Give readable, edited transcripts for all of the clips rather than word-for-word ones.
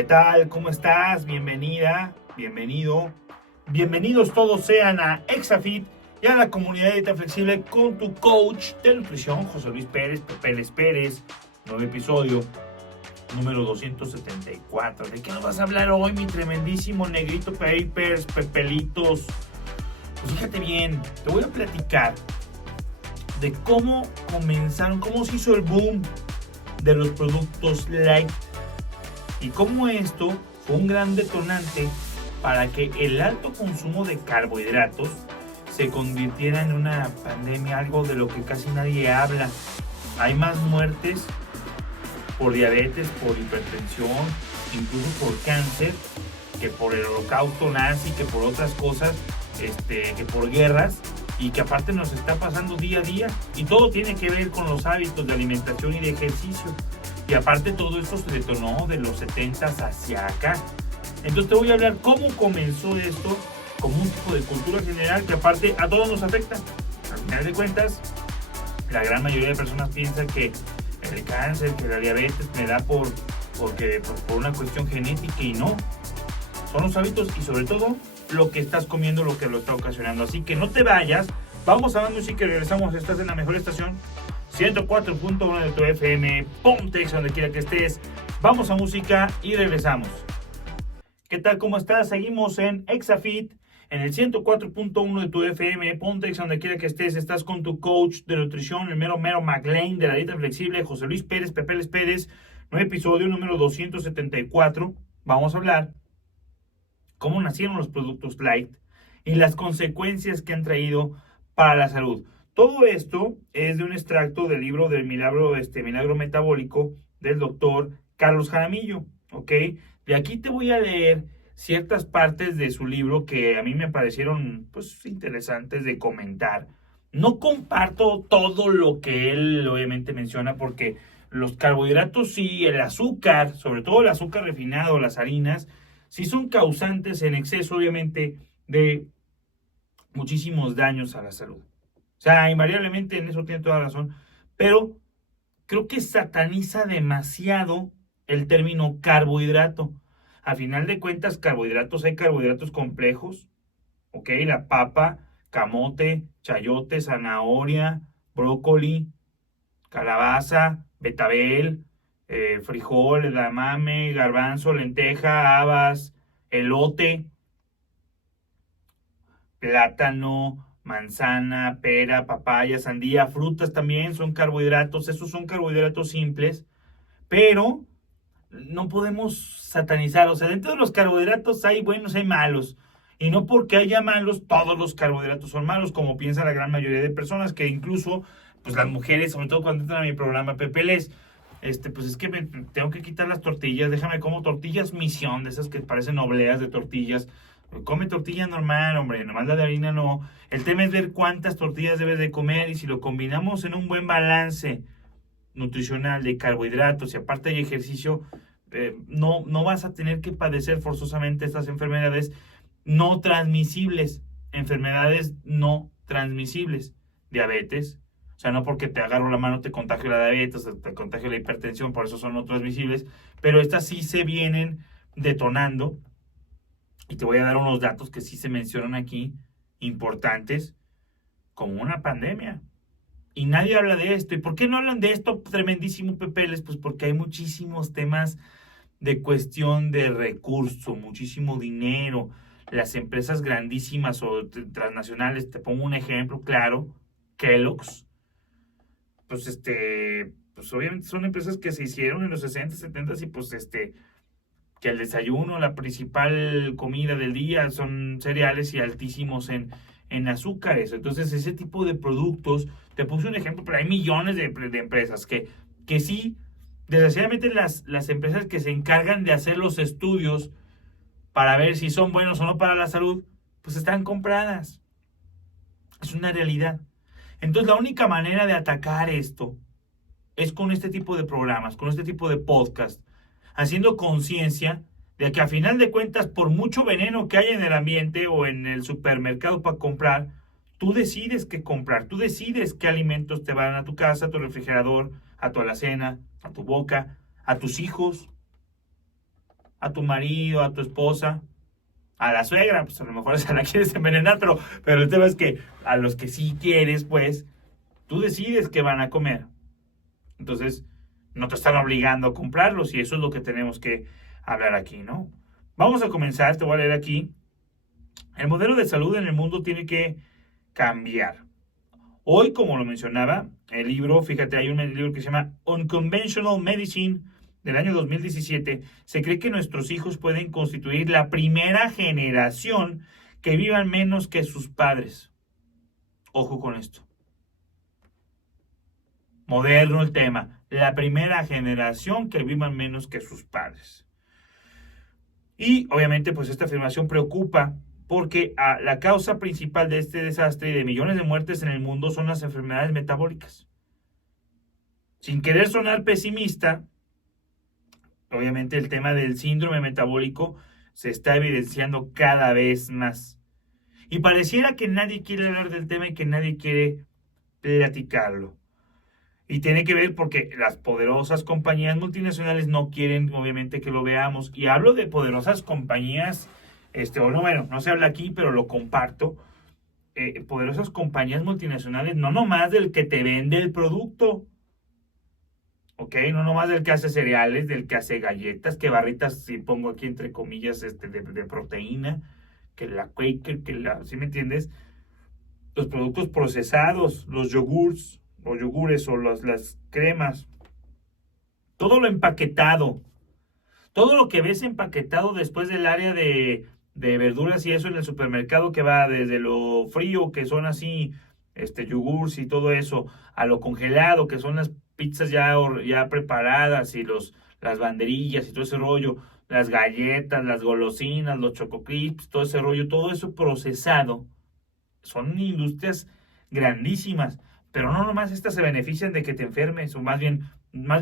¿Qué tal? ¿Cómo estás? Bienvenida, bienvenido. Bienvenidos todos sean a Exafit y a la comunidad de Dieta Flexible con tu coach de nutrición, José Luis Pérez, Pepeles Pérez. Nuevo episodio, número 274. ¿De qué nos vas a hablar hoy, mi tremendísimo negrito Papers, Pepelitos? Pues fíjate bien, te voy a platicar de cómo comenzaron, cómo se hizo el boom de los productos light y cómo esto fue un gran detonante para que el alto consumo de carbohidratos se convirtiera en una pandemia, algo de lo que casi nadie habla. Hay más muertes por diabetes, por hipertensión, incluso por cáncer, que por el holocausto nazi, que por otras cosas, que por guerras, y que aparte nos está pasando día a día, y todo tiene que ver con los hábitos de alimentación y de ejercicio. Y aparte todo esto se detonó de los 70s hacia acá. Entonces te voy a hablar cómo comenzó esto como un tipo de cultura general que aparte a todos nos afecta. Al final de cuentas, la gran mayoría de personas piensan que el cáncer, que la diabetes me da por una cuestión genética, y no. Son los hábitos y sobre todo lo que estás comiendo lo que lo está ocasionando. Así que no te vayas, vamos a la música y regresamos. Estás en la mejor estación, 104.1 de tu FM, ponte donde quiera que estés. Vamos a música y regresamos. ¿Qué tal? ¿Cómo estás? Seguimos en Exafit, en el 104.1 de tu FM, ponte donde quiera que estés. Estás con tu coach de nutrición, el mero McLean de la dieta flexible, José Luis Pérez, Pepeles Pérez. Nuevo episodio número 274. Vamos a hablar cómo nacieron los productos light y las consecuencias que han traído para la salud. Todo esto es de un extracto del libro del Milagro Metabólico del doctor Carlos Jaramillo, ¿ok? De aquí te voy a leer ciertas partes de su libro que a mí me parecieron pues interesantes de comentar. No comparto todo lo que él obviamente menciona porque los carbohidratos y el azúcar, sobre todo el azúcar refinado, las harinas, sí son causantes en exceso obviamente de muchísimos daños a la salud. O sea, invariablemente en eso tiene toda la razón, pero creo que sataniza demasiado el término carbohidrato. A final de cuentas, carbohidratos, hay carbohidratos complejos, ¿ok? La papa, camote, chayote, zanahoria, brócoli, calabaza, betabel, frijol, edamame, garbanzo, lenteja, habas, elote, plátano, manzana, pera, papaya, sandía, frutas también son carbohidratos. Esos son carbohidratos simples, pero no podemos satanizar. O sea, dentro de los carbohidratos hay buenos, hay malos. Y no porque haya malos, todos los carbohidratos son malos, como piensa la gran mayoría de personas, que incluso, pues las mujeres, sobre todo cuando entran a mi programa Pepeles, pues es que me tengo que quitar las tortillas, déjame como tortillas misión, de esas que parecen obleas de tortillas. Come tortilla normal, hombre, nomás la de harina no. El tema es ver cuántas tortillas debes de comer y si lo combinamos en un buen balance nutricional de carbohidratos y aparte de ejercicio, no vas a tener que padecer forzosamente estas enfermedades no transmisibles. Enfermedades no transmisibles. Diabetes. O sea, no porque te agarro la mano te contagio la diabetes, te contagio la hipertensión, por eso son no transmisibles. Pero estas sí se vienen detonando. Y te voy a dar unos datos que sí se mencionan aquí, importantes, como una pandemia. Y nadie habla de esto. ¿Y por qué no hablan de esto, tremendísimo Pepeles? Pues porque hay muchísimos temas de cuestión de recurso, muchísimo dinero. Las empresas grandísimas o transnacionales, te pongo un ejemplo claro, Kellogg's, pues pues obviamente son empresas que se hicieron en los 60, 70 y pues que el desayuno, la principal comida del día son cereales y altísimos en azúcares. Entonces, ese tipo de productos, te puse un ejemplo, pero hay millones de empresas que sí, desgraciadamente las empresas que se encargan de hacer los estudios para ver si son buenos o no para la salud, pues están compradas. Es una realidad. Entonces, la única manera de atacar esto es con este tipo de programas, con este tipo de podcast, haciendo conciencia de que a final de cuentas, por mucho veneno que haya en el ambiente o en el supermercado para comprar, tú decides qué comprar, tú decides qué alimentos te van a tu casa, a tu refrigerador, a tu alacena, a tu boca, a tus hijos. a tu marido, a tu esposa, a la suegra, pues a lo mejor esa la quieres envenenar, pero el tema es que a los que sí quieres, pues, tú decides qué van a comer. Entonces, no te están obligando a comprarlos y eso es lo que tenemos que hablar aquí, ¿no? Vamos a comenzar, te voy a leer aquí. El modelo de salud en el mundo tiene que cambiar. Hoy, como lo mencionaba, el libro, fíjate, hay un libro que se llama Unconventional Medicine del año 2017. Se cree que nuestros hijos pueden constituir la primera generación que vivan menos que sus padres. Ojo con esto. Moderno el tema. La primera generación que vivan menos que sus padres. Y obviamente, pues esta afirmación preocupa porque la causa principal de este desastre y de millones de muertes en el mundo son las enfermedades metabólicas. Sin querer sonar pesimista, obviamente el tema del síndrome metabólico se está evidenciando cada vez más. Y pareciera que nadie quiere hablar del tema y que nadie quiere platicarlo. Y tiene que ver porque las poderosas compañías multinacionales no quieren, obviamente, que lo veamos. Y hablo de poderosas compañías, no se habla aquí, pero lo comparto. Poderosas compañías multinacionales, no nomás del que te vende el producto. ¿Ok? No nomás del que hace cereales, del que hace galletas, que barritas, si pongo aquí entre comillas, de proteína, que la Quaker, ¿sí me entiendes? Los productos procesados, los yogures o las cremas, todo lo empaquetado, todo lo que ves empaquetado después del área de verduras y eso en el supermercado que va desde lo frío, que son así, yogures y todo eso, a lo congelado, que son las pizzas ya preparadas y las banderillas y todo ese rollo, las galletas, las golosinas, los choco crips, todo ese rollo, todo eso procesado. Son industrias grandísimas, pero no nomás estas se benefician de que te enfermes, o más bien,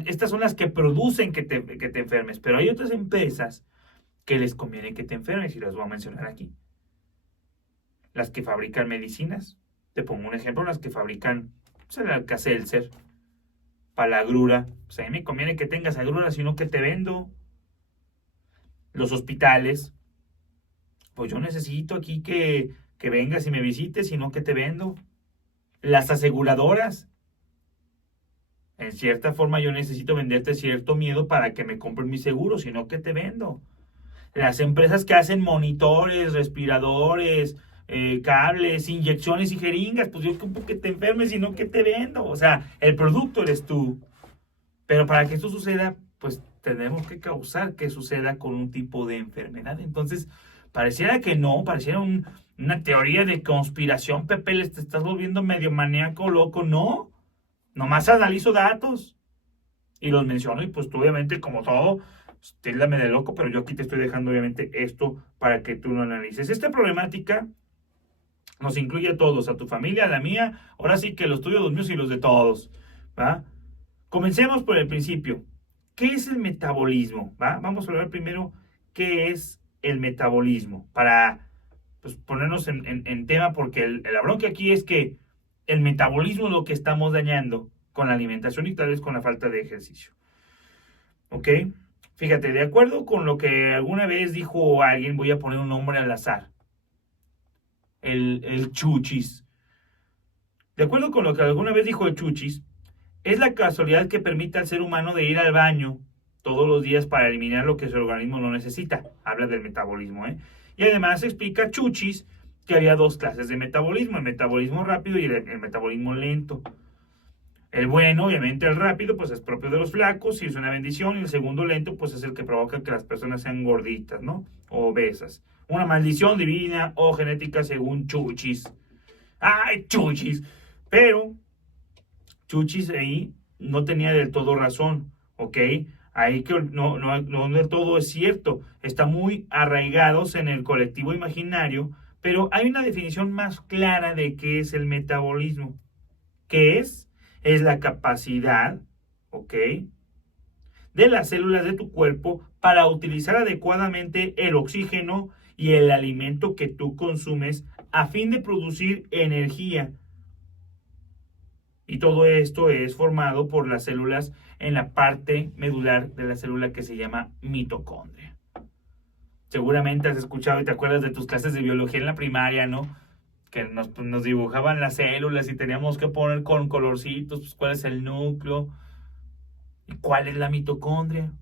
estas son las que producen que te enfermes, pero hay otras empresas que les conviene que te enfermes y las voy a mencionar aquí. Las que fabrican medicinas, te pongo un ejemplo, las que fabrican el Alka-Seltzer, para la agrura, pues a mí me conviene que tengas agrura, sino que te vendo. Los hospitales, pues yo necesito aquí que vengas y me visites, sino que te vendo. Las aseguradoras, en cierta forma yo necesito venderte cierto miedo para que me compren mi seguro, sino que te vendo. Las empresas que hacen monitores, respiradores, cables, inyecciones y jeringas, pues yo ocupo que te enfermes, sino que te vendo. O sea, el producto eres tú. Pero para que esto suceda, pues tenemos que causar que suceda con un tipo de enfermedad. Entonces, pareciera que no, pareciera una teoría de conspiración, Pepe, te estás volviendo medio maníaco, loco. No, nomás analizo datos y los menciono y pues tú obviamente como todo, tíldame de loco, pero yo aquí te estoy dejando obviamente esto para que tú lo analices. Esta problemática nos incluye a todos, a tu familia, a la mía, ahora sí que los tuyos, los míos y los de todos, ¿va? Comencemos por el principio. ¿Qué es el metabolismo? ¿Va? Vamos a hablar primero qué es el metabolismo para pues, ponernos en tema porque la bronca aquí es que el metabolismo es lo que estamos dañando con la alimentación y tal vez con la falta de ejercicio. ¿Ok? Fíjate, de acuerdo con lo que alguna vez dijo alguien, voy a poner un nombre al azar. El Chuchis. De acuerdo con lo que alguna vez dijo el Chuchis, es la casualidad que permite al ser humano de ir al baño todos los días para eliminar lo que su organismo no necesita. Habla del metabolismo, ¿eh? Y además explica Chuchis que había dos clases de metabolismo, el metabolismo rápido y el metabolismo lento. El bueno, obviamente el rápido, pues es propio de los flacos y es una bendición. Y el segundo lento, pues es el que provoca que las personas sean gorditas, ¿no? O obesas. Una maldición divina o genética según Chuchis. ¡Ay, Chuchis! Pero Chuchis ahí no tenía del todo razón, ¿ok? Ahí que no del todo es cierto. Está muy arraigados en el colectivo imaginario, pero hay una definición más clara de qué es el metabolismo. ¿Qué es? Es la capacidad, ¿ok?, de las células de tu cuerpo para utilizar adecuadamente el oxígeno y el alimento que tú consumes a fin de producir energía. Y todo esto es formado por las células en la parte medular de la célula que se llama mitocondria. Seguramente has escuchado y te acuerdas de tus clases de biología en la primaria, ¿no? Que nos dibujaban las células y teníamos que poner con colorcitos, pues, cuál es el núcleo y cuál es la mitocondria.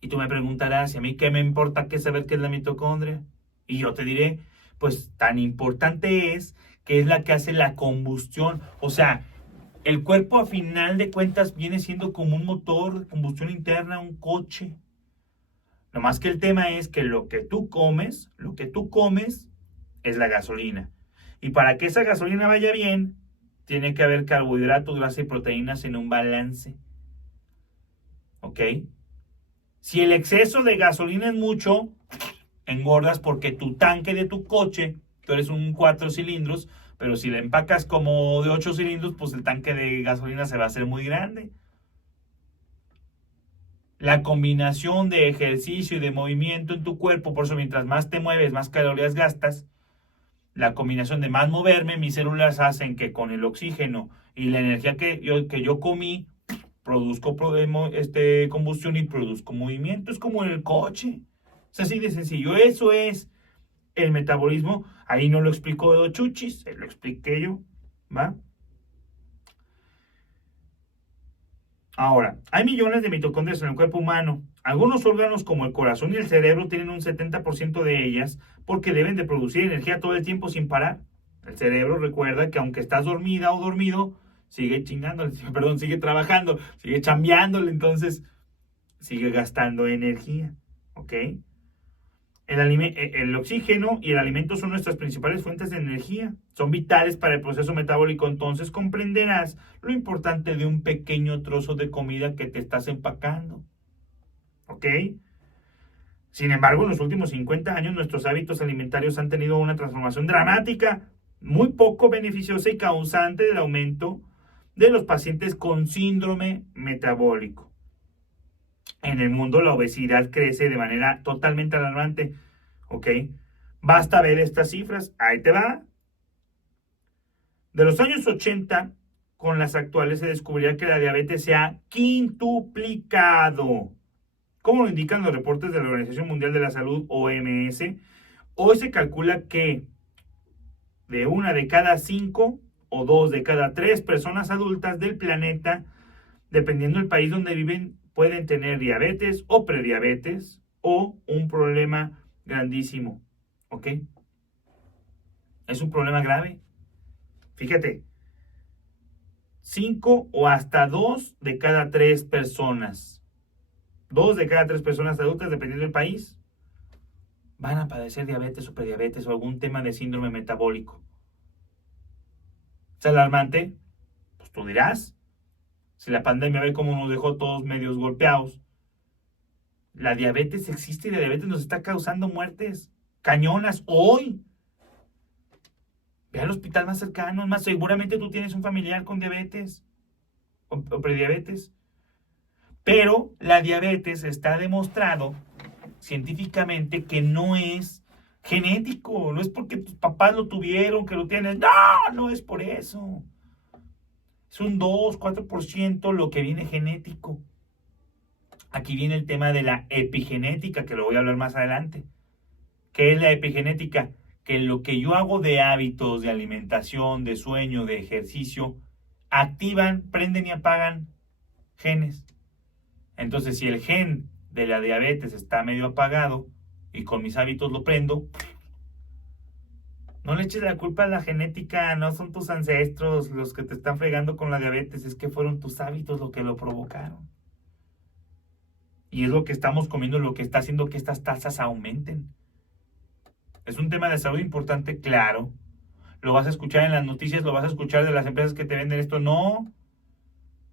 Y tú me preguntarás, ¿y a mí qué me importa qué saber qué es la mitocondria? Y yo te diré, pues tan importante es que es la que hace la combustión. O sea, el cuerpo a final de cuentas viene siendo como un motor de combustión interna, un coche. No más que el tema es que lo que tú comes es la gasolina. Y para que esa gasolina vaya bien, tiene que haber carbohidratos, grasa y proteínas en un balance. ¿Ok? Si el exceso de gasolina es mucho, engordas porque tu tanque de tu coche, tú eres un 4 cilindros, pero si le empacas como de 8 cilindros, pues el tanque de gasolina se va a hacer muy grande. La combinación de ejercicio y de movimiento en tu cuerpo, por eso mientras más te mueves, más calorías gastas. La combinación de más moverme, mis células hacen que con el oxígeno y la energía que yo comí, produzco combustión y produzco movimiento. Es como en el coche. Es así de sencillo. Eso es el metabolismo. Ahí no lo explicó Chuchis, lo expliqué yo. ¿Va? Ahora, hay millones de mitocondrias en el cuerpo humano. Algunos órganos como el corazón y el cerebro tienen un 70% de ellas porque deben de producir energía todo el tiempo sin parar. El cerebro recuerda que aunque estás dormida o dormido, sigue chingándole, perdón, sigue trabajando, sigue chambeándole, entonces sigue gastando energía. ¿Ok? El oxígeno y el alimento son nuestras principales fuentes de energía. Son vitales para el proceso metabólico. Entonces comprenderás lo importante de un pequeño trozo de comida que te estás empacando. ¿Ok? Sin embargo, en los últimos 50 años nuestros hábitos alimentarios han tenido una transformación dramática, muy poco beneficiosa y causante del aumento de los pacientes con síndrome metabólico. En el mundo la obesidad crece de manera totalmente alarmante. ¿Ok? Basta ver estas cifras. Ahí te va. De los años 80 con las actuales se descubriría que la diabetes se ha quintuplicado. Como lo indican los reportes de la Organización Mundial de la Salud, OMS, hoy se calcula que de 1 de cada 5 o 2 de cada 3 personas adultas del planeta, dependiendo del país donde viven, pueden tener diabetes o prediabetes o un problema grandísimo. ¿Ok? Es un problema grave. Fíjate, 5 o hasta 2 de cada 3 personas, 2 de cada 3 personas adultas, dependiendo del país, van a padecer diabetes o prediabetes o algún tema de síndrome metabólico. ¿Es alarmante? Pues tú dirás. Si la pandemia ve cómo nos dejó todos medios golpeados. La diabetes existe y la diabetes nos está causando muertes cañonas hoy. Ve al hospital más cercano. Más seguramente tú tienes un familiar con diabetes o prediabetes. Pero la diabetes está demostrado científicamente que no es genético. No es porque tus papás lo tuvieron, que lo tienen. No, no es por eso. Es un 2-4% lo que viene genético. Aquí viene el tema de la epigenética, que lo voy a hablar más adelante. ¿Qué es la epigenética? Que lo que yo hago de hábitos, de alimentación, de sueño, de ejercicio, activan, prenden y apagan genes. Entonces, si el gen de la diabetes está medio apagado y con mis hábitos lo prendo, no le eches la culpa a la genética, no son tus ancestros los que te están fregando con la diabetes, es que fueron tus hábitos lo que lo provocaron. Y es lo que estamos comiendo lo que está haciendo que estas tasas aumenten. Es un tema de salud importante, claro. Lo vas a escuchar en las noticias, lo vas a escuchar de las empresas que te venden esto. No.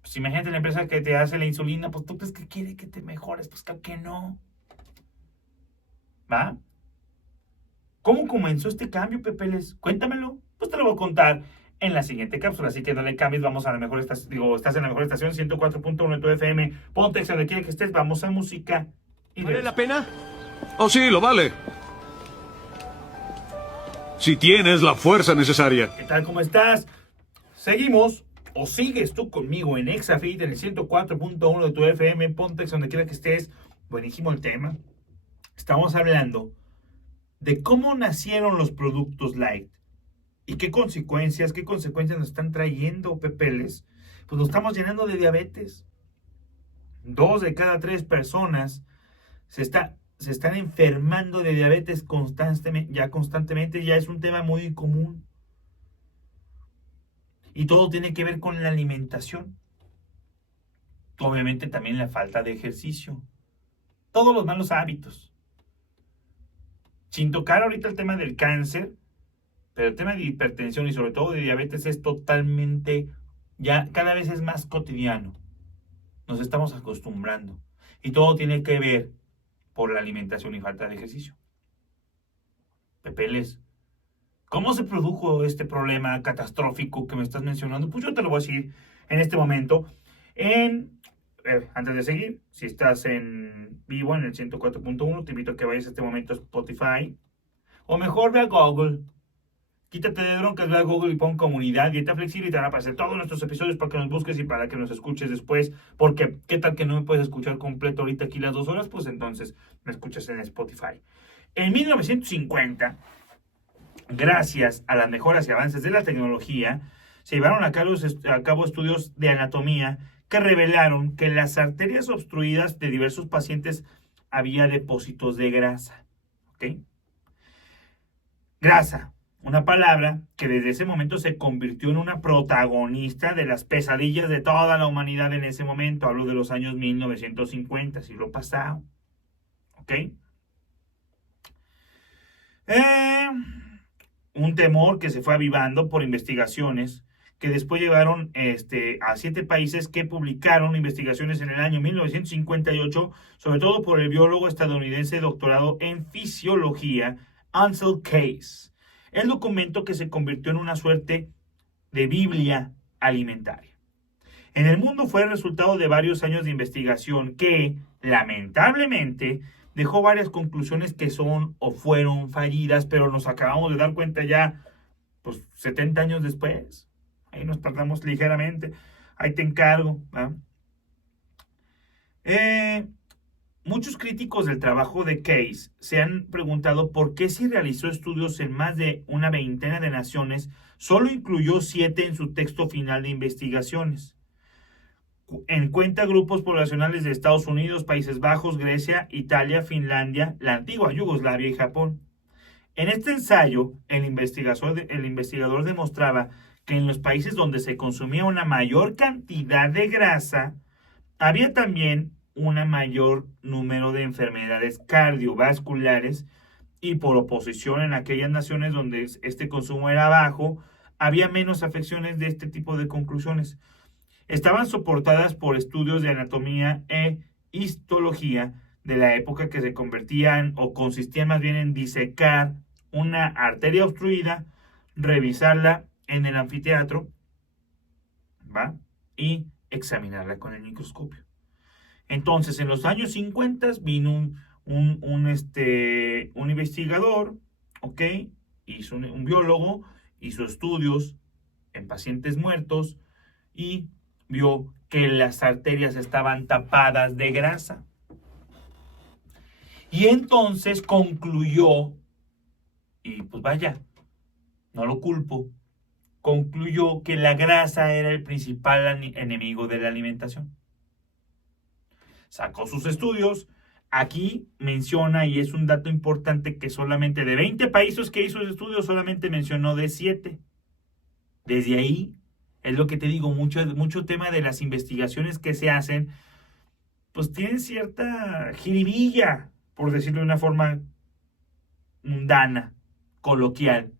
Pues imagínate la empresa que te hace la insulina, pues tú crees que quiere que te mejores, pues claro que no. ¿Va? ¿Cómo comenzó este cambio, Pepeles? Cuéntamelo. Pues te lo voy a contar en la siguiente cápsula. Así que no le cambies, vamos a la mejor estación. Estás en la mejor estación, 104.1 de tu FM. Ponte donde quiera que estés, vamos a música. Y ¿Vale la pena? Oh, sí, lo vale. Si tienes la fuerza necesaria. ¿Qué tal? ¿Cómo estás? Seguimos. ¿O sigues tú conmigo en Exafit en el 104.1 de tu FM? Ponte donde quiera que estés. Buenísimo el tema. Estamos hablando de cómo nacieron los productos light y qué consecuencias nos están trayendo, pepeles. Pues nos estamos llenando de diabetes. 2 de cada 3 personas se están enfermando de diabetes constantemente, ya es un tema muy común. Y todo tiene que ver con la alimentación. Obviamente también la falta de ejercicio. Todos los malos hábitos. Sin tocar ahorita el tema del cáncer, pero el tema de hipertensión y sobre todo de diabetes es totalmente, ya cada vez es más cotidiano. Nos estamos acostumbrando. Y todo tiene que ver por la alimentación y falta de ejercicio. Pepeles, ¿cómo se produjo este problema catastrófico que me estás mencionando? Pues yo te lo voy a decir en este momento. Antes de seguir, si estás en vivo en el 104.1, te invito a que vayas a este momento a Spotify. O mejor ve a Google. Quítate de broncas, ve a Google y pon comunidad Dieta Flexible y te van a aparecer todos nuestros episodios para que nos busques y para que nos escuches después. Porque, ¿qué tal que no me puedes escuchar completo ahorita aquí las 2 horas? Pues entonces me escuchas en Spotify. En 1950, gracias a las mejoras y avances de la tecnología, se llevaron a cabo estudios de anatomía que revelaron que en las arterias obstruidas de diversos pacientes había depósitos de grasa. ¿Ok? Grasa. Una palabra que desde ese momento se convirtió en una protagonista de las pesadillas de toda la humanidad en ese momento. Hablo de los años 1950, siglo pasado. ¿Ok? Un temor que se fue avivando por investigaciones que después llevaron a 7 países que publicaron investigaciones en el año 1958, sobre todo por el biólogo estadounidense doctorado en fisiología, Ansel Keys. El documento que se convirtió en una suerte de Biblia alimentaria. En el mundo fue el resultado de varios años de investigación que, lamentablemente, dejó varias conclusiones que son o fueron fallidas, pero nos acabamos de dar cuenta ya, pues, 70 años después. Ahí nos tardamos ligeramente. Ahí te encargo. Muchos críticos del trabajo de Keys se han preguntado por qué si realizó estudios en más de una veintena de naciones, solo incluyó 7 en su texto final de investigaciones. Cuenta grupos poblacionales de Estados Unidos, Países Bajos, Grecia, Italia, Finlandia, la antigua Yugoslavia y Japón. En este ensayo, el investigador demostraba que en los países donde se consumía una mayor cantidad de grasa, había también un mayor número de enfermedades cardiovasculares y por oposición en aquellas naciones donde este consumo era bajo, había menos afecciones de este tipo de conclusiones. Estaban soportadas por estudios de anatomía e histología de la época que se convertían o consistían más bien en disecar una arteria obstruida, revisarla en el anfiteatro, ¿va? Y examinarla con el microscopio. Entonces, en los años 50 vino un investigador, ¿ok? Hizo un biólogo, hizo estudios en pacientes muertos y vio que las arterias estaban tapadas de grasa. Y entonces concluyó, y pues vaya, no lo culpo, concluyó que la grasa era el principal enemigo de la alimentación. Sacó sus estudios. Aquí menciona, y es un dato importante, que solamente de 20 países que hizo el estudio, solamente mencionó de 7. Desde ahí, es lo que te digo, mucho tema de las investigaciones que se hacen, pues tienen cierta jiribilla, por decirlo de una forma mundana, coloquial.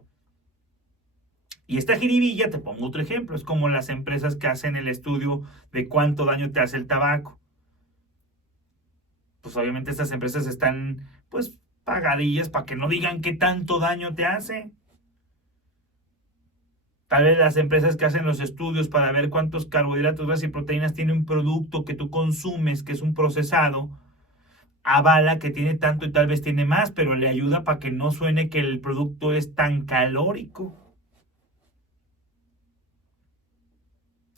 Y esta jiribilla, te pongo otro ejemplo, es como las empresas que hacen el estudio de cuánto daño te hace el tabaco. Pues obviamente estas empresas están, pues, pagadillas para que no digan qué tanto daño te hace. Tal vez las empresas que hacen los estudios para ver cuántos carbohidratos, grasas y proteínas tiene un producto que tú consumes, que es un procesado, avala que tiene tanto y tal vez tiene más, pero le ayuda para que no suene que el producto es tan calórico.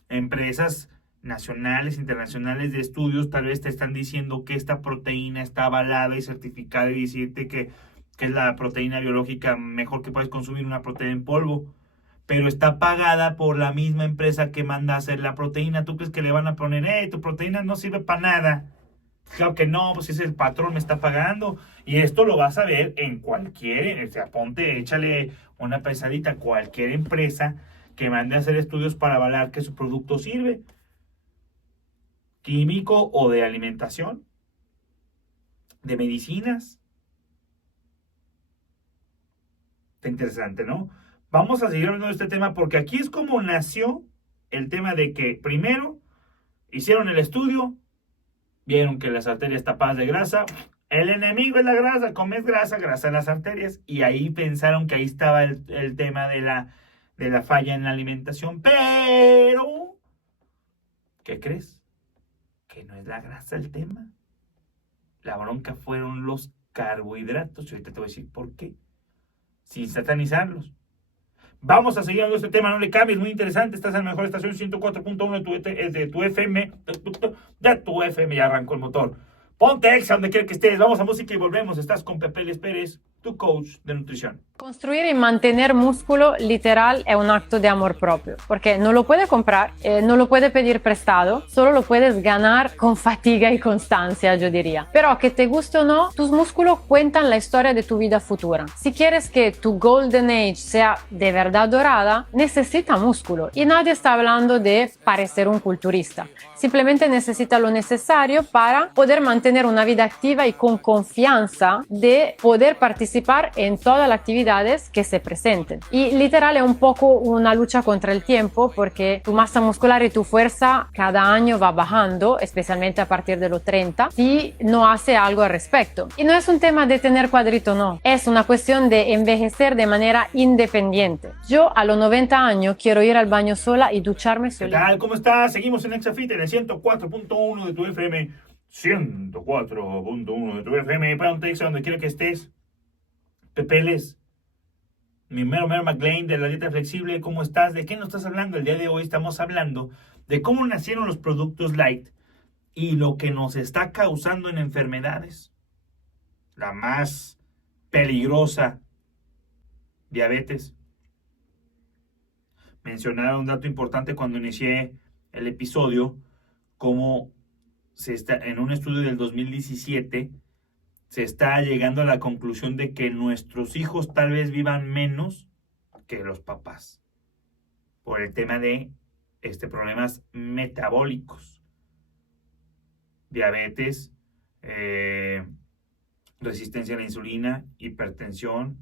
Empresas nacionales, internacionales de estudios, tal vez te están diciendo que esta proteína está avalada y certificada y decirte que es la proteína biológica mejor que puedes consumir, una proteína en polvo, pero está pagada por la misma empresa que manda a hacer la proteína. ¿Tú crees que le van a poner, tu proteína no sirve para nada? Claro que no, pues ese el patrón me está pagando. Y esto lo vas a ver en cualquier, o sea, échale una pesadita a cualquier empresa que mande a hacer estudios para avalar que su producto sirve. Químico o de alimentación, de medicinas. Está interesante, ¿no? Vamos a seguir hablando de este tema porque aquí es como nació el tema de que primero hicieron el estudio, vieron que las arterias tapadas de grasa, el enemigo es la grasa, comes grasa, grasa en las arterias, y ahí pensaron que ahí estaba el tema de la falla en la alimentación, pero ¿qué crees? Que no es la grasa el tema. La bronca fueron los carbohidratos, y ahorita te voy a decir por qué, sin satanizarlos. Vamos a seguir hablando de este tema, no le cambies, muy interesante. Estás en la mejor estación 104.1 de tu FM. De tu FM, ya arrancó el motor. Ponte Exa donde quiera que estés. Vamos a música y volvemos. Estás con Pepe Les Pérez, tu coach de nutrición. Construir y mantener músculo literal es un acto de amor propio, porque no lo puedes comprar, no lo puedes pedir prestado, solo lo puedes ganar con fatiga y constancia, yo diría. Pero que te guste o no, tus músculos cuentan la historia de tu vida futura. Si quieres que tu Golden Age sea de verdad dorada, necesita músculo. Y nadie está hablando de parecer un culturista. Simplemente necesita lo necesario para poder mantener una vida activa y con confianza de poder participar en todas las actividades que se presenten. Y literal es un poco una lucha contra el tiempo, porque tu masa muscular y tu fuerza cada año va bajando, especialmente a partir de los 30, si no hace algo al respecto. Y no es un tema de tener cuadrito, no. Es una cuestión de envejecer de manera independiente. Yo a los 90 años quiero ir al baño sola y ducharme sola. ¿Qué tal? ¿Cómo estás? Seguimos en ExaFit en el 104.1 de tu FM. 104.1 de tu FM. Ponte Exa donde quiera que estés. Pepeles, mi mero McLean de la dieta flexible, ¿cómo estás? ¿De qué nos estás hablando? El día de hoy estamos hablando de cómo nacieron los productos light y lo que nos está causando en enfermedades. La más peligrosa, diabetes. Mencionaba un dato importante cuando inicié el episodio, como en un estudio del 2017 se está llegando a la conclusión de que nuestros hijos tal vez vivan menos que los papás por el tema de problemas metabólicos, diabetes, resistencia a la insulina, hipertensión,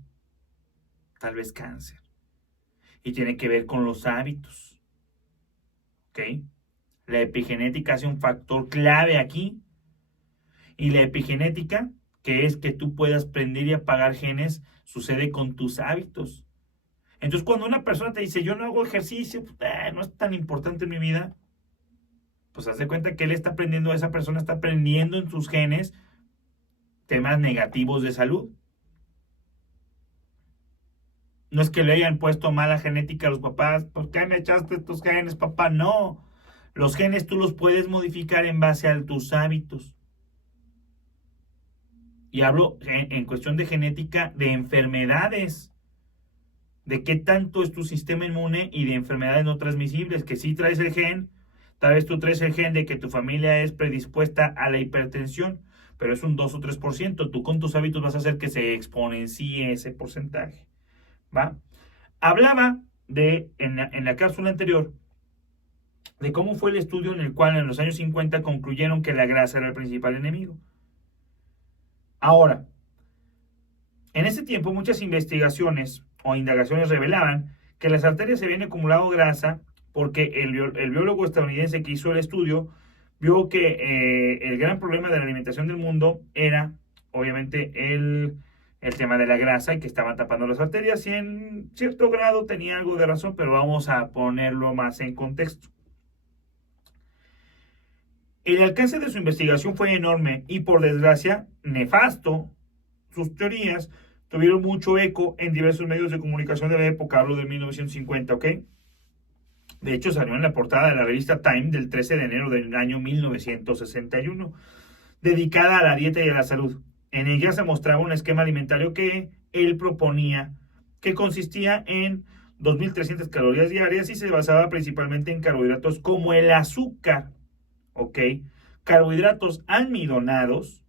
tal vez cáncer. Y tiene que ver con los hábitos. ¿Ok? La epigenética hace un factor clave aquí. Y la epigenética, que es que tú puedas prender y apagar genes, sucede con tus hábitos. Entonces, cuando una persona te dice, yo no hago ejercicio, no es tan importante en mi vida, pues haz de cuenta que esa persona está aprendiendo en sus genes temas negativos de salud. No es que le hayan puesto mala genética a los papás. ¿Por qué me echaste tus genes, papá? No. Los genes tú los puedes modificar en base a tus hábitos. Y hablo en cuestión de genética de enfermedades. De qué tanto es tu sistema inmune y de enfermedades no transmisibles. Que si traes el gen, tal vez tú traes el gen de que tu familia es predispuesta a la hipertensión, pero es un 2 o 3%. Tú con tus hábitos vas a hacer que se exponencie ese porcentaje. ¿Va? Hablaba en la cápsula anterior de cómo fue el estudio en el cual en los años 50 concluyeron que la grasa era el principal enemigo. Ahora, en ese tiempo muchas investigaciones o indagaciones revelaban que las arterias se habían acumulado grasa porque el biólogo estadounidense que hizo el estudio vio que el gran problema de la alimentación del mundo era obviamente el tema de la grasa y que estaban tapando las arterias, y en cierto grado tenía algo de razón, pero vamos a ponerlo más en contexto. El alcance de su investigación fue enorme y, por desgracia, nefasto. Sus teorías tuvieron mucho eco en diversos medios de comunicación de la época, hablo de 1950, ¿ok? De hecho, salió en la portada de la revista Time del 13 de enero del año 1961, dedicada a la dieta y a la salud. En ella se mostraba un esquema alimentario que él proponía, que consistía en 2.300 calorías diarias y se basaba principalmente en carbohidratos como el azúcar, ¿ok? Carbohidratos almidonados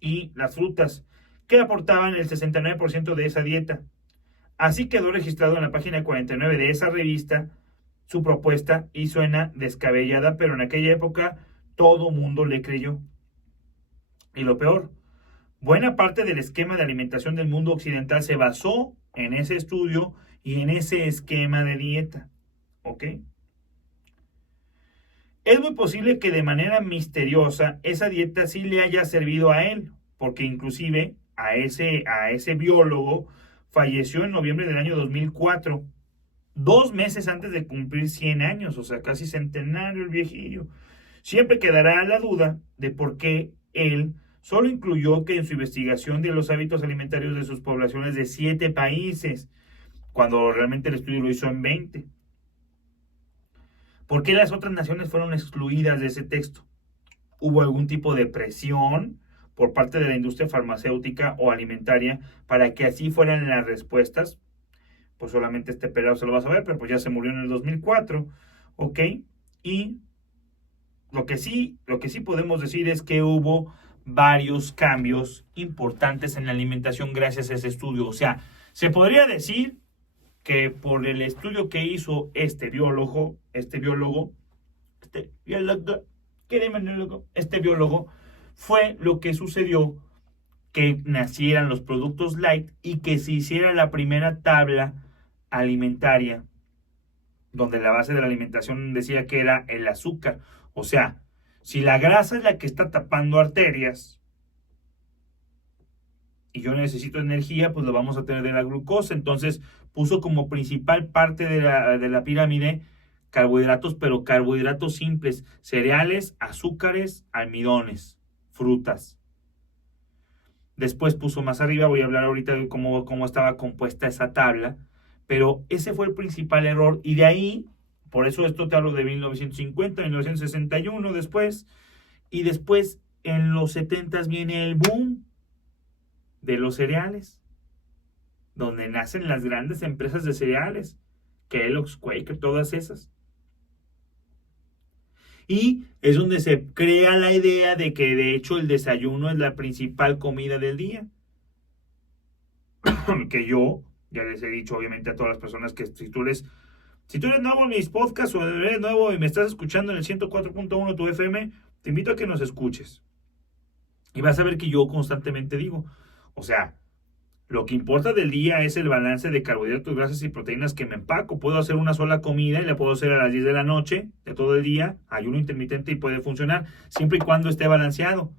y las frutas, que aportaban el 69% de esa dieta. Así quedó registrado en la página 49 de esa revista su propuesta y suena descabellada, pero en aquella época todo mundo le creyó. Y lo peor, buena parte del esquema de alimentación del mundo occidental se basó en ese estudio y en ese esquema de dieta, ¿ok? Es muy posible que de manera misteriosa esa dieta sí le haya servido a él, porque inclusive a ese biólogo falleció en noviembre del año 2004, 2 meses antes de cumplir 100 años, o sea, casi centenario el viejillo. Siempre quedará la duda de por qué él solo incluyó que en su investigación de los hábitos alimentarios de sus poblaciones de 7 países, cuando realmente el estudio lo hizo en 20. ¿Por qué las otras naciones fueron excluidas de ese texto? ¿Hubo algún tipo de presión por parte de la industria farmacéutica o alimentaria para que así fueran las respuestas? Pues solamente este pelado se lo va a saber, pero pues ya se murió en el 2004, ¿ok? Y lo que sí podemos decir es que hubo varios cambios importantes en la alimentación gracias a ese estudio. O sea, se podría decir que por el estudio que hizo este biólogo, fue lo que sucedió que nacieran los productos light y que se hiciera la primera tabla alimentaria, donde la base de la alimentación decía que era el azúcar. O sea, si la grasa es la que está tapando arterias y yo necesito energía, pues lo vamos a tener de la glucosa. Entonces puso como principal parte de la pirámide carbohidratos, pero carbohidratos simples, cereales, azúcares, almidones, frutas. Después puso más arriba, voy a hablar ahorita de cómo estaba compuesta esa tabla, pero ese fue el principal error y de ahí, por eso esto te hablo de 1950, 1961 después, y después en los 70 viene el boom de los cereales, donde nacen las grandes empresas de cereales, Kellogg's, Quaker, todas esas. Y es donde se crea la idea de que de hecho el desayuno es la principal comida del día. Que yo ya les he dicho obviamente a todas las personas que si tú eres nuevo en mis podcasts o eres nuevo y me estás escuchando en el 104.1 tu FM, te invito a que nos escuches. Y vas a ver que yo constantemente digo, o sea, lo que importa del día es el balance de carbohidratos, grasas y proteínas que me empaco. Puedo hacer una sola comida y la puedo hacer a las 10 de la noche, de todo el día, ayuno intermitente y puede funcionar, siempre y cuando esté balanceado.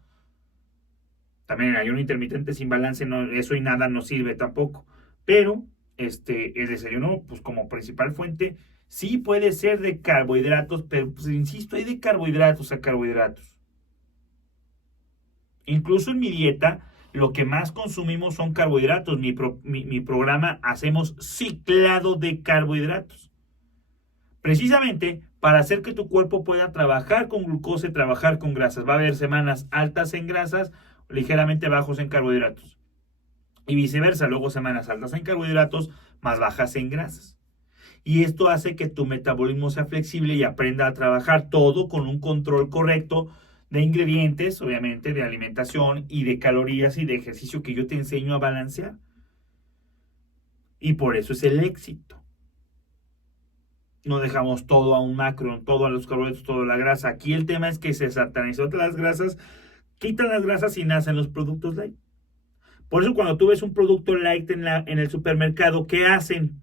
También el ayuno intermitente sin balance, no, eso y nada no sirve tampoco. Pero el desayuno, pues como principal fuente, sí puede ser de carbohidratos, pero pues insisto, hay de carbohidratos a carbohidratos. Incluso en mi dieta, lo que más consumimos son carbohidratos. Mi programa hacemos ciclado de carbohidratos. Precisamente para hacer que tu cuerpo pueda trabajar con glucosa y trabajar con grasas. Va a haber semanas altas en grasas, ligeramente bajos en carbohidratos. Y viceversa, luego semanas altas en carbohidratos, más bajas en grasas. Y esto hace que tu metabolismo sea flexible y aprenda a trabajar todo con un control correcto de ingredientes, obviamente, de alimentación y de calorías y de ejercicio que yo te enseño a balancear. Y por eso es el éxito. No dejamos todo a un macro, todo a los carbohidratos, todo a la grasa. Aquí el tema es que se satanizó las grasas, quitan las grasas y nacen los productos light. Por eso cuando tú ves un producto light en el supermercado, ¿qué hacen?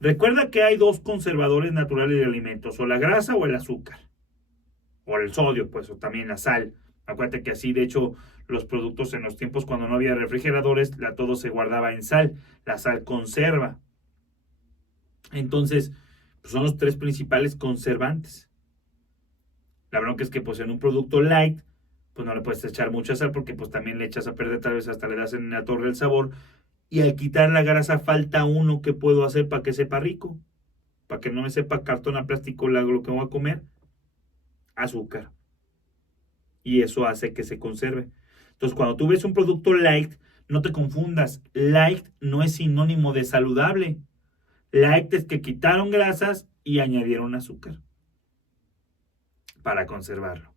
Recuerda que hay 2 conservadores naturales de alimentos, o la grasa o el azúcar. O el sodio, pues, o también la sal. Acuérdate que así, de hecho, los productos en los tiempos cuando no había refrigeradores, todo se guardaba en sal. La sal conserva. Entonces, pues son los 3 principales conservantes. La bronca es que, pues, en un producto light, pues no le puedes echar mucha sal porque, pues, también le echas a perder, tal vez hasta le das en la torre el sabor. Y al quitar la grasa falta uno que puedo hacer para que sepa rico. para que no me sepa cartón a plástico lo que voy a comer, azúcar. Y eso hace que se conserve. Entonces, cuando tú ves un producto light, no te confundas. Light no es sinónimo de saludable. Light es que quitaron grasas y añadieron azúcar para conservarlo.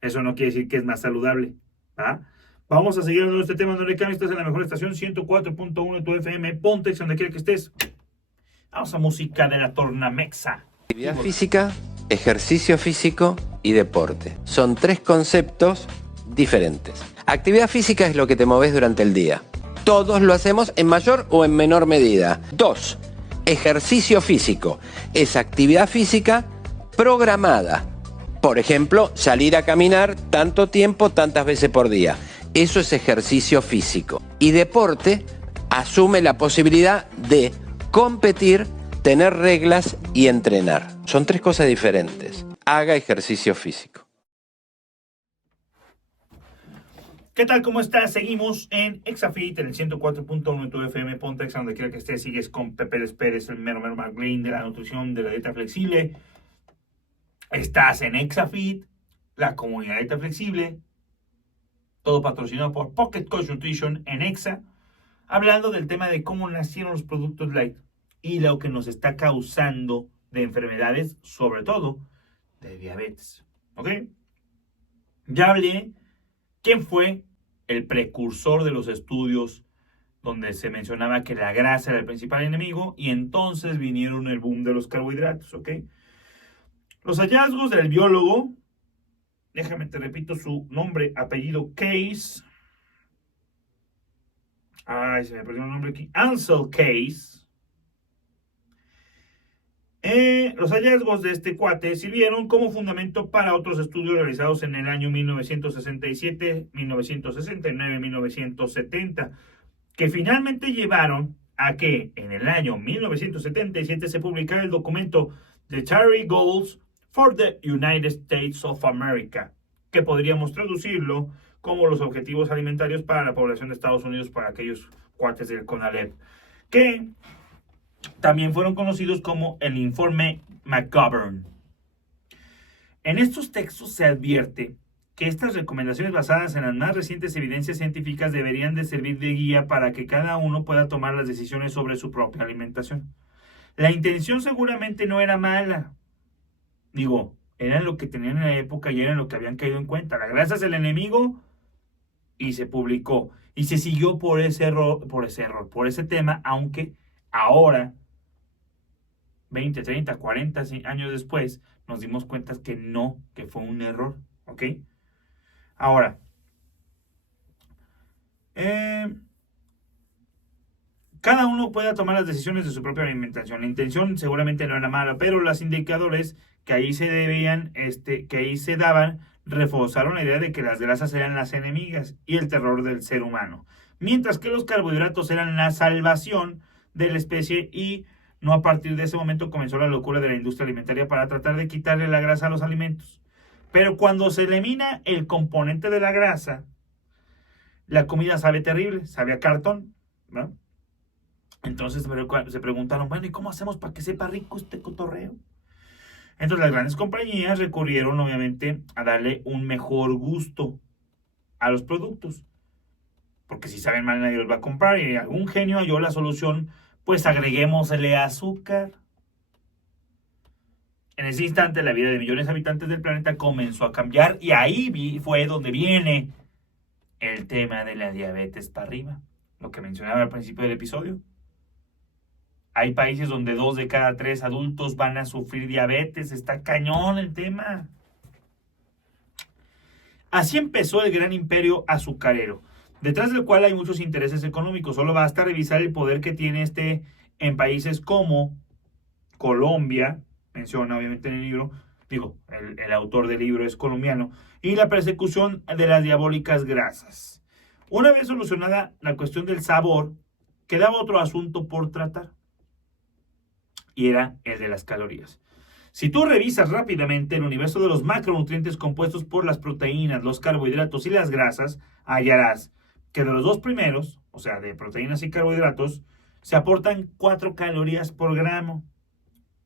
Eso no quiere decir que es más saludable. ¿Va? Vamos a seguir hablando de este tema. No le cambies, estás en la mejor estación 104.1 de tu FM. Pontex, donde quiera que estés. Vamos a música de la tornamexa. Actividad física, ejercicio físico y deporte. Son tres conceptos diferentes. Actividad física es lo que te moves durante el día. Todos lo hacemos en mayor o en menor medida. 2. Ejercicio físico. Es actividad física programada. Por ejemplo, salir a caminar tanto tiempo, tantas veces por día. Eso es ejercicio físico. Y deporte asume la posibilidad de competir, tener reglas y entrenar. Son tres cosas diferentes. Haga ejercicio físico. ¿Qué tal? ¿Cómo estás? Seguimos en Exafit, en el 104.1 de tu FM, Pontex, donde quiera que estés. Sigues con Pepe Les Pérez, el mero McLean de la nutrición, de la dieta flexible. Estás en Exafit, la comunidad de dieta flexible. Todo patrocinado por Pocket Coach Nutrition en Exa. Hablando del tema de cómo nacieron los productos light y lo que nos está causando de enfermedades, sobre todo de diabetes. ¿Ok? Ya hablé quién fue el precursor de los estudios donde se mencionaba que la grasa era el principal enemigo y entonces vinieron el boom de los carbohidratos. ¿Ok? Los hallazgos del biólogo, déjame te repito su nombre, apellido Case. Ay, se me perdió el nombre aquí. Ansel Case. Los hallazgos de este cuate sirvieron como fundamento para otros estudios realizados en el año 1967, 1969, 1970, que finalmente llevaron a que en el año 1977 se publicara el documento Dietary Goals for the United States of America, que podríamos traducirlo como los objetivos alimentarios para la población de Estados Unidos para aquellos cuates del CONALEP, que también fueron conocidos como el informe McGovern. En estos textos se advierte que estas recomendaciones basadas en las más recientes evidencias científicas deberían de servir de guía para que cada uno pueda tomar las decisiones sobre su propia alimentación. La intención seguramente no era mala. Digo, eran lo que tenían en la época y eran lo que habían caído en cuenta. La grasa es el enemigo y se publicó. Y se siguió por ese tema, aunque ahora, 20, 30, 40 años después, nos dimos cuenta que no, que fue un error. ¿Ok? Ahora, cada uno puede tomar las decisiones de su propia alimentación. La intención seguramente no era mala, pero los indicadores que ahí se daban reforzaron la idea de que las grasas eran las enemigas y el terror del ser humano, mientras que los carbohidratos eran la salvación de la especie, y no a partir de ese momento comenzó la locura de la industria alimentaria para tratar de quitarle la grasa a los alimentos. Pero cuando se elimina el componente de la grasa, la comida sabe terrible, sabe a cartón, ¿no? Entonces se preguntaron, bueno, ¿y cómo hacemos para que sepa rico este cotorreo? Entonces las grandes compañías recurrieron obviamente a darle un mejor gusto a los productos, porque si saben mal nadie los va a comprar, y algún genio halló la solución, pues agreguémosle azúcar. En ese instante la vida de millones de habitantes del planeta comenzó a cambiar, y ahí fue donde viene el tema de la diabetes para arriba, lo que mencionaba al principio del episodio. Hay países donde 2 de cada 3 adultos van a sufrir diabetes. Está cañón el tema. Así empezó el gran imperio azucarero, detrás del cual hay muchos intereses económicos. Solo basta revisar el poder que tiene en países como Colombia, menciona obviamente en el libro, el autor del libro es colombiano, y la persecución de las diabólicas grasas. Una vez solucionada la cuestión del sabor, quedaba otro asunto por tratar, y era el de las calorías. Si tú revisas rápidamente el universo de los macronutrientes compuestos por las proteínas, los carbohidratos y las grasas, hallarás que de los dos primeros, o sea, de proteínas y carbohidratos, se aportan 4 calorías por gramo.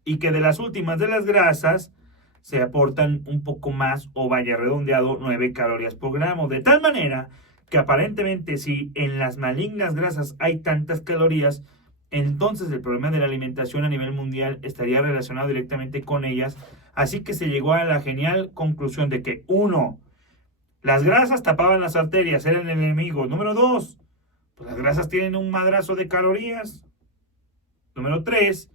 y que de las últimas de las grasas se aportan un poco más, o vaya redondeado, 9 calorías por gramo. De tal manera que aparentemente si en las malignas grasas hay tantas calorías, entonces el problema de la alimentación a nivel mundial estaría relacionado directamente con ellas. Así que se llegó a la genial conclusión de que 1. Las grasas tapaban las arterias, eran el enemigo. Número 2. Pues las grasas tienen un madrazo de calorías. Número 3.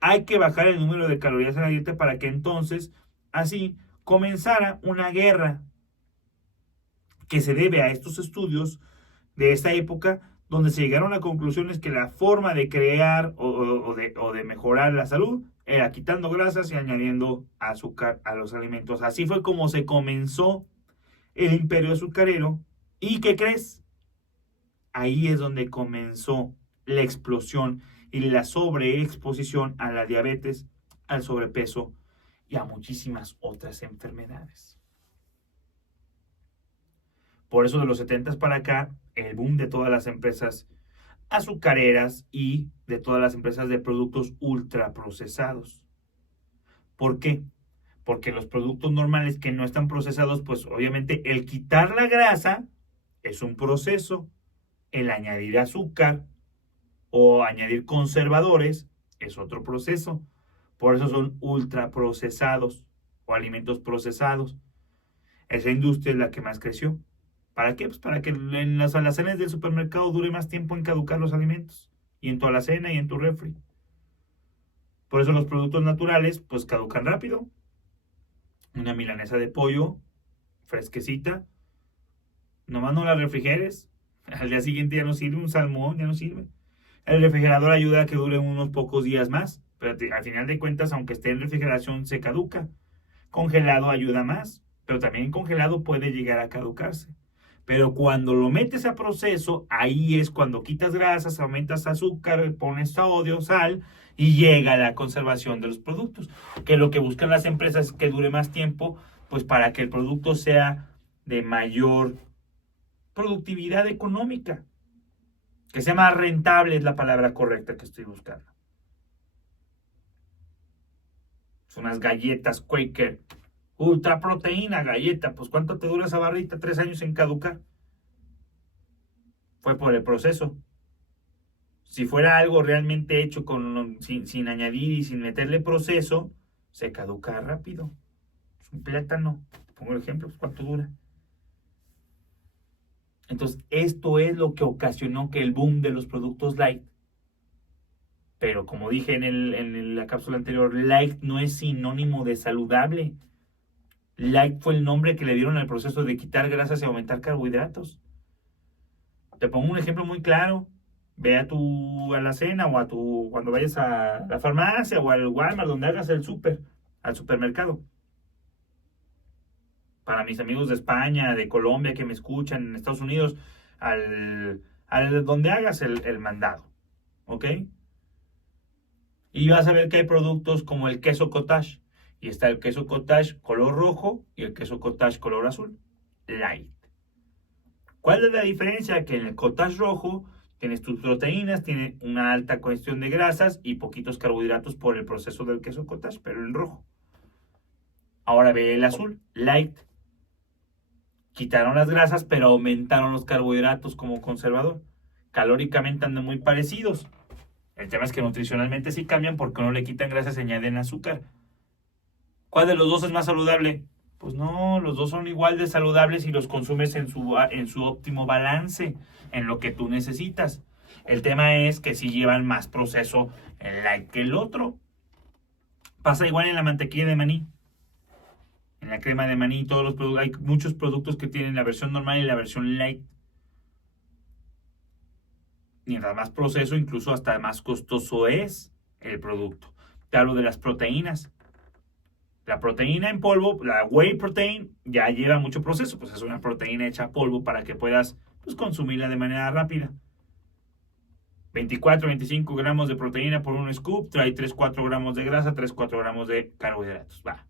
Hay que bajar el número de calorías en la dieta para que entonces, así, comenzara una guerra que se debe a estos estudios de esta época, donde se llegaron a conclusiones que la forma de crear o de mejorar la salud era quitando grasas y añadiendo azúcar a los alimentos. Así fue como se comenzó el imperio azucarero. ¿Y qué crees? Ahí es donde comenzó la explosión y la sobreexposición a la diabetes, al sobrepeso y a muchísimas otras enfermedades. Por eso de los 70s para acá, el boom de todas las empresas azucareras y de todas las empresas de productos ultraprocesados. ¿Por qué? Porque los productos normales que no están procesados, pues obviamente el quitar la grasa es un proceso. El añadir azúcar o añadir conservadores es otro proceso. Por eso son ultraprocesados o alimentos procesados. Esa industria es la que más creció. ¿Para qué? Pues para que en las alacenas del supermercado dure más tiempo en caducar los alimentos. Y en tu alacena y en tu refri. Por eso los productos naturales pues caducan rápido. Una milanesa de pollo fresquecita. Nomás no la refrigeres. Al día siguiente ya no sirve. Un salmón ya no sirve. El refrigerador ayuda a que dure unos pocos días más. Pero al final de cuentas, aunque esté en refrigeración, se caduca. Congelado ayuda más. Pero también congelado puede llegar a caducarse. Pero cuando lo metes a proceso, ahí es cuando quitas grasas, aumentas azúcar, pones sodio, sal y llega la conservación de los productos. Que lo que buscan las empresas es que dure más tiempo, pues para que el producto sea de mayor productividad económica. Que sea más rentable es la palabra correcta que estoy buscando. Son unas galletas Quaker. Ultra proteína, galleta. Pues ¿cuánto te dura esa barrita? 3 años en caducar. Fue por el proceso. Si fuera algo realmente hecho sin añadir y sin meterle proceso, se caduca rápido. Es un plátano. Pongo el ejemplo, pues ¿cuánto dura? Entonces, esto es lo que ocasionó que el boom de los productos light. Pero como dije en la cápsula anterior, light no es sinónimo de saludable. Light fue el nombre que le dieron al proceso de quitar grasas y aumentar carbohidratos. Te pongo un ejemplo muy claro. Ve a tu alacena o cuando vayas a la farmacia o al Walmart, donde hagas el al supermercado. Para mis amigos de España, de Colombia que me escuchan, en Estados Unidos, al donde hagas el mandado. ¿Ok? Y vas a ver que hay productos como el queso cottage. Y está el queso cottage color rojo y el queso cottage color azul. Light. ¿Cuál es la diferencia? Que en el cottage rojo tienes tus proteínas, tiene una alta cuestión de grasas y poquitos carbohidratos por el proceso del queso cottage, pero en rojo. Ahora ve el azul, light. Quitaron las grasas, pero aumentaron los carbohidratos como conservador. Calóricamente andan muy parecidos. El tema es que nutricionalmente sí cambian porque no le quitan grasas y añaden azúcar. ¿Cuál de los dos es más saludable? Pues no, los dos son igual de saludables si los consumes en su óptimo balance, en lo que tú necesitas. El tema es que si llevan más proceso el light que el otro. Pasa igual en la mantequilla de maní, en la crema de maní, todos los productos. Hay muchos productos que tienen la versión normal y la versión light. Mientras más proceso, incluso hasta más costoso es el producto. Te hablo de las proteínas. La proteína en polvo, la whey protein, ya lleva mucho proceso. Pues es una proteína hecha a polvo para que puedas consumirla de manera rápida. 24, 25 gramos de proteína por un scoop. Trae 3, 4 gramos de grasa, 3, 4 gramos de carbohidratos. Va.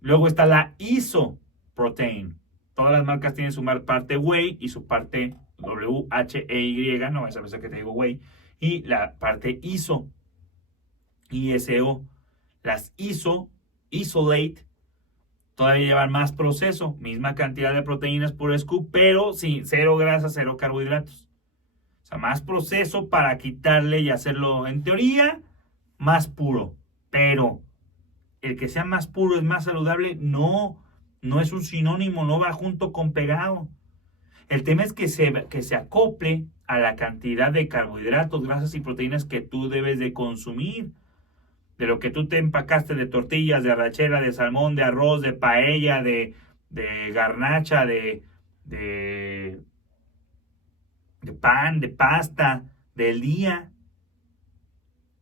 Luego está la isoprotein. Todas las marcas tienen su parte whey y su parte WHEY. No vas a pensar que te digo whey. Y la parte iso. ISO. Las Isolate, todavía llevan más proceso, misma cantidad de proteínas por scoop, pero sí, 0 grasas, 0 carbohidratos. O sea, más proceso para quitarle y hacerlo, en teoría, más puro. Pero el que sea más puro es más saludable, no es un sinónimo, no va junto con pegado. El tema es que se acople a la cantidad de carbohidratos, grasas y proteínas que tú debes de consumir. De lo que tú te empacaste de tortillas, de arrachera, de salmón, de arroz, de paella, de garnacha, de pan, de pasta, del día,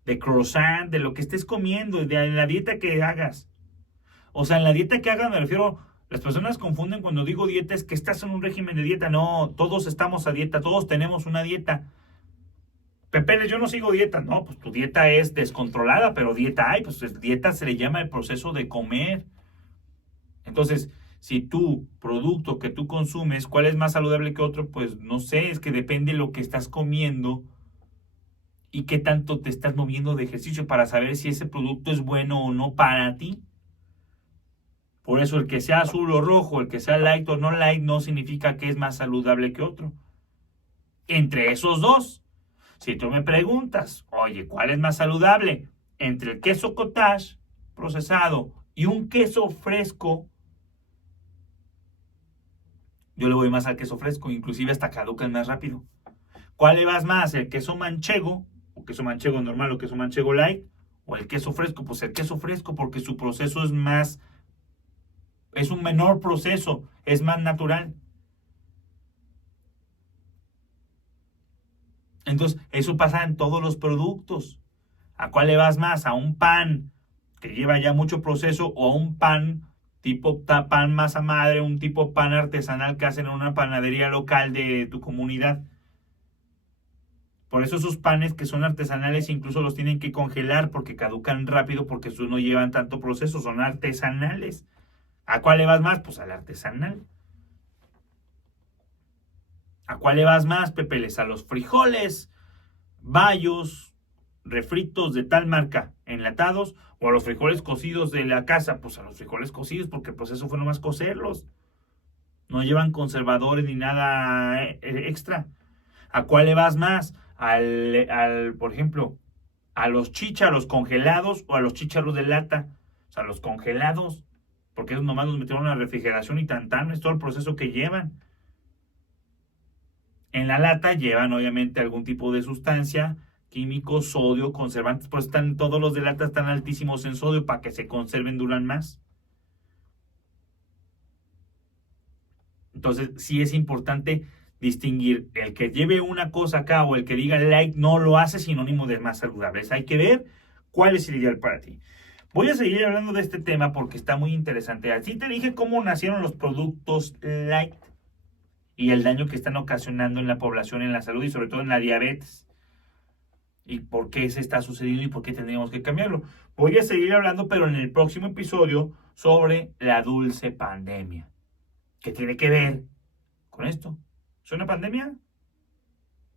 de croissant, de lo que estés comiendo, de la dieta que hagas. O sea, en la dieta que hagas me refiero, las personas confunden cuando digo dieta, es que estás en un régimen de dieta. No, todos estamos a dieta, todos tenemos una dieta. Pepe, yo no sigo dieta. No, pues tu dieta es descontrolada, pero dieta hay. Pues dieta se le llama el proceso de comer. Entonces, si tu producto que tú consumes, ¿cuál es más saludable que otro? Pues no sé, es que depende de lo que estás comiendo y qué tanto te estás moviendo de ejercicio para saber si ese producto es bueno o no para ti. Por eso el que sea azul o rojo, el que sea light o no light, no significa que es más saludable que otro. Entre esos dos. Si tú me preguntas, oye, ¿cuál es más saludable? Entre el queso cottage procesado y un queso fresco, yo le voy más al queso fresco, inclusive hasta caducan más rápido. ¿Cuál le vas más? ¿El queso manchego, o queso manchego normal o queso manchego light? ¿O el queso fresco? Pues el queso fresco, porque su proceso es un menor proceso, es más natural. Entonces, eso pasa en todos los productos. ¿A cuál le vas más? ¿A un pan que lleva ya mucho proceso o a un pan tipo pan masa madre, un tipo pan artesanal que hacen en una panadería local de tu comunidad? Por eso esos panes que son artesanales incluso los tienen que congelar porque caducan rápido porque esos no llevan tanto proceso, son artesanales. ¿A cuál le vas más? Pues al artesanal. ¿A cuál le vas más, Pepeles? ¿A los frijoles bayos, refritos de tal marca, enlatados? ¿O a los frijoles cocidos de la casa? Pues a los frijoles cocidos, porque el proceso fue nomás cocerlos. No llevan conservadores ni nada extra. ¿A cuál le vas más? Por ejemplo, a los chícharos congelados o a los chícharos de lata. O sea, los congelados, porque esos nomás los metieron en la refrigeración y tan, es todo el proceso que llevan. En la lata llevan obviamente algún tipo de sustancia, químicos, sodio, conservantes, por eso todos los de lata están altísimos en sodio para que se conserven, duran más. Entonces sí es importante distinguir el que lleve una cosa acá o el que diga light no lo hace sinónimo de más saludables. Hay que ver cuál es el ideal para ti. Voy a seguir hablando de este tema porque está muy interesante. Así te dije cómo nacieron los productos light y el daño que están ocasionando en la población, en la salud y sobre todo en la diabetes. Y por qué se está sucediendo y por qué tendríamos que cambiarlo. Voy a seguir hablando, pero en el próximo episodio, sobre la dulce pandemia. ¿Qué tiene que ver con esto? ¿Es una pandemia?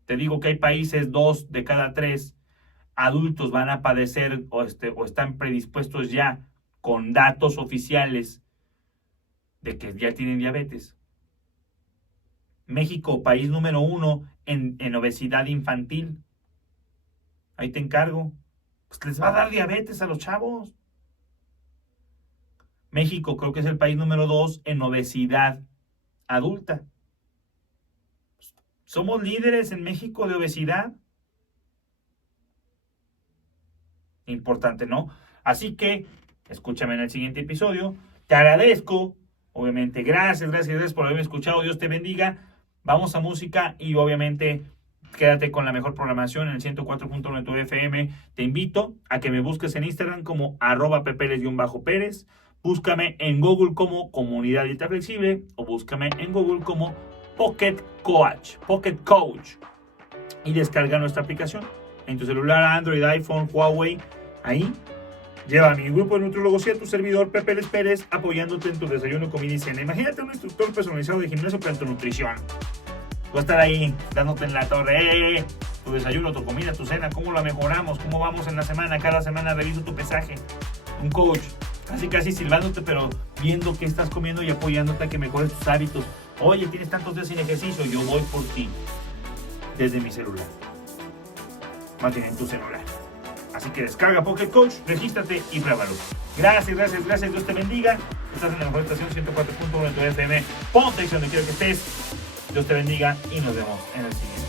Te digo que hay países, 2 de cada 3 adultos van a padecer o están predispuestos ya con datos oficiales de que ya tienen diabetes. México, país número 1 en obesidad infantil. Ahí te encargo. Pues les va a dar diabetes a los chavos. México creo que es el país número 2 en obesidad adulta. Somos líderes en México de obesidad. Importante, ¿no? Así que, escúchame en el siguiente episodio. Te agradezco. Obviamente, gracias por haberme escuchado. Dios te bendiga. Vamos a música y obviamente quédate con la mejor programación en el 104.9 FM. Te invito a que me busques en Instagram como @pepeles_pérez. Búscame en Google como Comunidad Dieta Flexible o búscame en Google como Pocket Coach. Y descarga nuestra aplicación en tu celular, Android, iPhone, Huawei. Ahí lleva a mi grupo de nutriólogos y a tu servidor Pepe Les Pérez apoyándote en tu desayuno, comida y cena. Imagínate un instructor personalizado de gimnasio para tu nutrición. Voy a estar ahí dándote en la torre. Tu desayuno, tu comida, tu cena, cómo la mejoramos, cómo vamos en la semana. Cada semana reviso tu pesaje. Un coach, casi silbándote, pero viendo qué estás comiendo y apoyándote a que mejores tus hábitos. Oye, tienes tantos días sin ejercicio, yo voy por ti. Desde mi celular. Más bien en tu celular. Así que descarga Pocket Coach, regístrate y pruébalo. Gracias, Dios te bendiga. Estás en la mejor estación 104.1 de tu FM. Ponte donde quiera que estés. Dios te bendiga y nos vemos en el siguiente.